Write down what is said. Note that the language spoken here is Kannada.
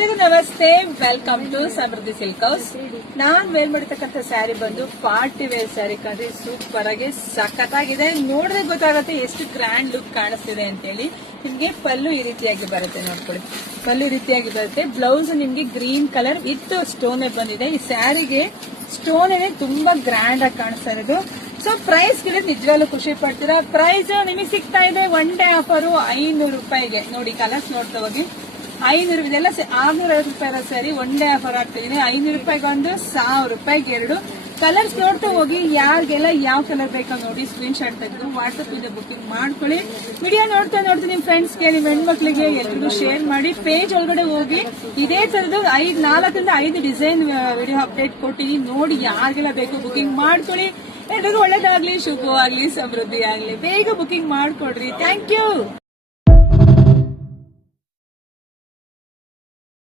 ಎಲ್ರಿಗೂ ನಮಸ್ತೆ, welcome to Samriddhi silk house. ನಾನ್ ವೇರ್ ಮಾಡಿರ್ತಕ್ಕಂಥ ಸ್ಯಾರಿ ಬಂದು ಪಾರ್ಟಿ ವೇರ್ ಸ್ಯಾರಿ ಕಂಡ್ರೆ ಸೂಪರ್ ಆಗಿ ಸಖತ್ತಾಗಿದೆ. ನೋಡಿದ್ರೆ ಗೊತ್ತಾಗುತ್ತೆ ಎಷ್ಟು ಗ್ರ್ಯಾಂಡ್ ಲುಕ್ ಕಾಣಿಸ್ತಿದೆ ಅಂತೇಳಿ. ನಿಮ್ಗೆ ಪಲ್ಲು ಈ ರೀತಿಯಾಗಿ ಬರುತ್ತೆ, ನೋಡ್ಕೊಳ್ಳಿ. ಪಲ್ಲು ಈ ರೀತಿಯಾಗಿ ಬರುತ್ತೆ. ಬ್ಲೌಸ್ ನಿಮ್ಗೆ ಗ್ರೀನ್ ಕಲರ್ ವಿತ್ ಸ್ಟೋನ್ ಬಂದಿದೆ. ಈ ಸ್ಯಾರಿಗೆ ಸ್ಟೋನ್ ತುಂಬಾ ಗ್ರ್ಯಾಂಡ್ ಆಗಿ ಕಾಣಿಸ್ತಾ ಇರೋದು. ಸೊ ಪ್ರೈಸ್ ಗಿಡ ನಿಜವಾಗ್ಲೂ ಖುಷಿ ಪಡ್ತೀರಾ. ಪ್ರೈಸ್ ನಿಮಗೆ ಸಿಗ್ತಾ ಇದೆ ಒನ್ ಡೇ ಆಫರ್ 500 ರೂಪಾಯಿಗೆ. ನೋಡಿ ಕಲರ್ಸ್ ನೋಡ್ತಾ ಹೋಗಿ. 500 ಇದೆಲ್ಲ 650 ರೂಪಾಯಿ ಸ್ಯಾರಿ ಒನ್ ಡೇ ಆಫರ್ ಆಗ್ತಿದ್ದೀನಿ. 500 ರೂಪಾಯಿಗೆ ಒಂದು, 1000 ರೂಪಾಯಿಗೆ 2 ಕಲರ್ಸ್ ನೋಡ್ತಾ ಹೋಗಿ. ಯಾರಿಗೆಲ್ಲ ಯಾವ ಕಲರ್ ಬೇಕೋ ನೋಡಿ ಸ್ಕ್ರೀನ್ ಶಾಟ್ ತೆಗೆದು ವಾಟ್ಸ್ಆಪ್ ಇಂದ ಬುಕಿಂಗ್ ಮಾಡ್ಕೊಳ್ಳಿ. ವಿಡಿಯೋ ನೋಡ್ತಾ ನಿಮ್ ಫ್ರೆಂಡ್ಸ್ಗೆ, ನಿಮ್ ಹೆಣ್ಮಕ್ಳಿಗೆ ಎಲ್ರಿಗೂ ಶೇರ್ ಮಾಡಿ. ಪೇಜ್ ಒಳಗಡೆ ಹೋಗಿ ಇದೇ ತರದ್ದು 4 ರಿಂದ 5 ಡಿಸೈನ್ ವಿಡಿಯೋ ಅಪ್ಡೇಟ್ ಕೊಟ್ಟಿನಿ. ನೋಡಿ ಯಾರಿಗೆಲ್ಲ ಬೇಕು ಬುಕಿಂಗ್ ಮಾಡ್ಕೊಳ್ಳಿ. ಎಲ್ರಿಗೂ ಒಳ್ಳೇದಾಗ್ಲಿ, ಶುಭವಾಗ್ಲಿ, ಸಮೃದ್ಧಿ ಆಗ್ಲಿ. ಬೇಗ ಬುಕಿಂಗ್ ಮಾಡ್ಕೊಡ್ರಿ. Thank you.